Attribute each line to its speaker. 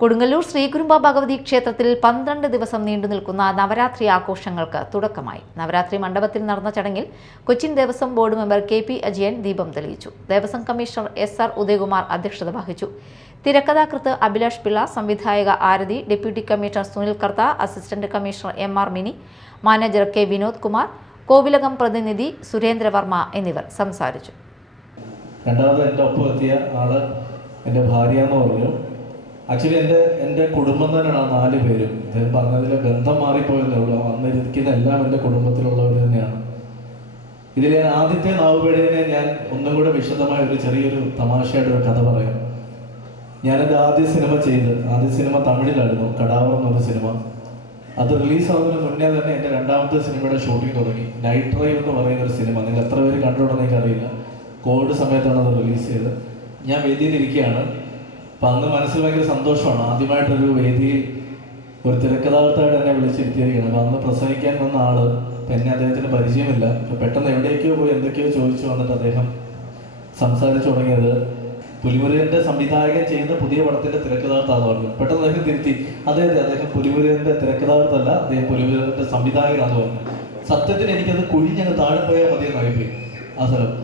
Speaker 1: കൊടുങ്ങല്ലൂർ ശ്രീകുരുമ്പ ഭഗവതി ക്ഷേത്രത്തിൽ പന്ത്രണ്ട് ദിവസം നീണ്ടു നിൽക്കുന്ന നവരാത്രി ആഘോഷങ്ങൾക്ക് തുടക്കമായി. നവരാത്രി മണ്ഡപത്തിൽ നടന്ന ചടങ്ങിൽ Cochin Devaswom board member K P Ajayan ദീപം തെളിയിച്ചു. Devaswom commissioner S R Udayakumar അധ്യക്ഷത വഹിച്ചു. തിരക്കഥാകൃത്ത് Abhilash Pillai സംവിധായക Aarathi deputy commissioner Sunil Kartha assistant commissioner M R Mini manager K Vinod Kumar കോവിലകം പ്രതിനിധി സുരേന്ദ്രവർമ്മ എന്നിവർ സംസാരിച്ചു.
Speaker 2: രണ്ടാമത് എന്റെ ഒപ്പം എത്തിയ ആൾ എന്റെ ഭാര്യ എന്ന് പറഞ്ഞു. ആക്ച്വലി എന്റെ എന്റെ കുടുംബം ആ നാല് പേരും. അദ്ദേഹം പറഞ്ഞതിൽ ബന്ധം മാറിപ്പോയെന്നേ ഉള്ളൂ. വന്നിരിക്കുന്ന എല്ലാം എന്റെ കുടുംബത്തിലുള്ളവർ തന്നെയാണ്. ഇതിലെ ആദ്യത്തെ നാവുപേടേനെ ഞാൻ ഒന്നും കൂടെ വിശദമായ ഒരു ചെറിയൊരു തമാശയുടെ ഒരു കഥ പറയാം. ഞാൻ ഞാനെന്റെ ആദ്യ സിനിമ ചെയ്ത് ആദ്യ സിനിമ തമിഴിലായിരുന്നു കടാവർ എന്നൊരു സിനിമ. അത് റിലീസ് ആവുന്നതിന് മുന്നേ തന്നെ എന്റെ രണ്ടാമത്തെ സിനിമയുടെ ഷൂട്ടിംഗ് തുടങ്ങി. നൈറ്റ് ഡ്രൈവ് എന്ന് പറയുന്ന ഒരു സിനിമ. നിങ്ങൾ എത്ര പേര് കണ്ടുകൊണ്ടെന്ന് എനിക്കറിയില്ല. കോവിഡ് സമയത്താണ് അത് റിലീസ് ചെയ്തത്. ഞാൻ വേദിയിൽ ഇരിക്കുകയാണ് അപ്പം അന്ന് മനസ്സിൽ ഭയങ്കര സന്തോഷമാണ്. ആദ്യമായിട്ടൊരു വേദിയിൽ ഒരു തിരക്കഥാകൃത്തായിട്ട് എന്നെ വിളിച്ചിരിക്കുകയാണ് അപ്പം അന്ന് പ്രസംഗിക്കാൻ വന്ന ആൾ എന്നെ അദ്ദേഹത്തിന് പരിചയമില്ല. പെട്ടെന്ന് എവിടേക്കോ പോയി എന്തൊക്കെയോ ചോദിച്ചു വന്നിട്ട് അദ്ദേഹം സംസാരിച്ചു തുടങ്ങിയത്. പുലിമുരുകന്റെ സംവിധായകൻ ചെയ്യുന്ന പുതിയ പടത്തിന്റെ തിരക്കഥാകൃത്താന്ന് പറഞ്ഞു. പെട്ടെന്ന് അദ്ദേഹം തിരുത്തി. അതെ അതെ അദ്ദേഹം പുലിമുരുകന്റെ തിരക്കഥാകൃത്തല്ല അദ്ദേഹം പുലിമുരുകന്റെ സംവിധായകനാന്ന് പറഞ്ഞു. സത്യത്തിന് എനിക്കത് കുഴിഞ്ഞങ്ങ് താഴെ പോയാൽ മതി മതിയെന്നായിപ്പോയി ആ സ്ഥലം.